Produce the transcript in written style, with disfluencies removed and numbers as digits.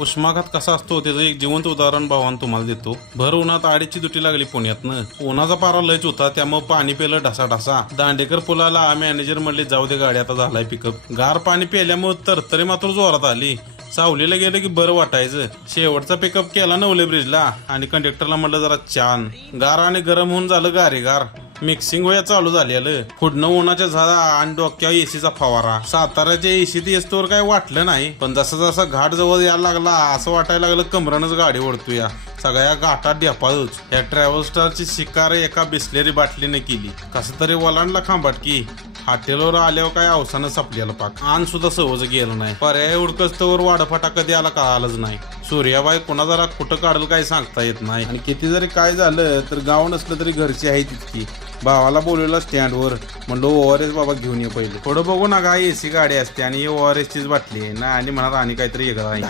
उष्माघात कसा असतो त्याचं एक जिवंत उदाहरण भावानं तुम्हाला देतो. भर उन्हात आडीची दुटी लागली पुण्यातनं. उन्हाचा पारा लयच होता, त्यामुळे पाणी पेलं ढासा. दांडेकर पुलाला मॅनेजर म्हणले जाऊ दे गाडी, आता झालाय पिकअप. गार पाणी पेल्यामुळे तरतरी मात्र जोरात आली. सावलीला गेलं की बरं वाटायचं. शेवटचा पिकअप केला नवले ब्रिजला आणि कंडक्टरला म्हणलं जरा छान. गार आणि गरम होऊन झालं गारेगार. मिक्सिंग वया चालू झालेलं. पुढनं उन्हाच्या झाडा आणि डोक्यावर एसीचा फवारा. साताऱ्याच्या एसीत येस्तोवर काय वाटलं नाही, पण जसा घाट जवळ यायला लागला असं वाटायला लागलं कमरानच गाडी ओढतोया. सगळ्या घाटात ढेपाळूच. या ट्रॅव्हल स्टारची शिकार एका बिस्लेरी बाटलीने केली. कसं तरी वलांडला खांबाट की हॉटेलवर आल्यावर काय अवसानं सपल्याला पाक. आण सुद्धा सहज गेलं नाही. पर्याय उडकस्तवर वाडफाटा कधी आला कळालंच नाही. सूर्याबाई कुणा जरा कुठं काढल काय सांगता येत नाही. आणि किती जरी काय झालं तर गाव नसलं तरी घरची आहे तितकी. भावाला बोलवलं स्टँडवर, म्हणलो ORS बाबा घेऊन ये पहिले. थोडं बघू ना, काय एसी गाडी असते आणि ORS चीच बाटली आहे ना, आणि म्हणा आणि काहीतरी वेगळं आहे.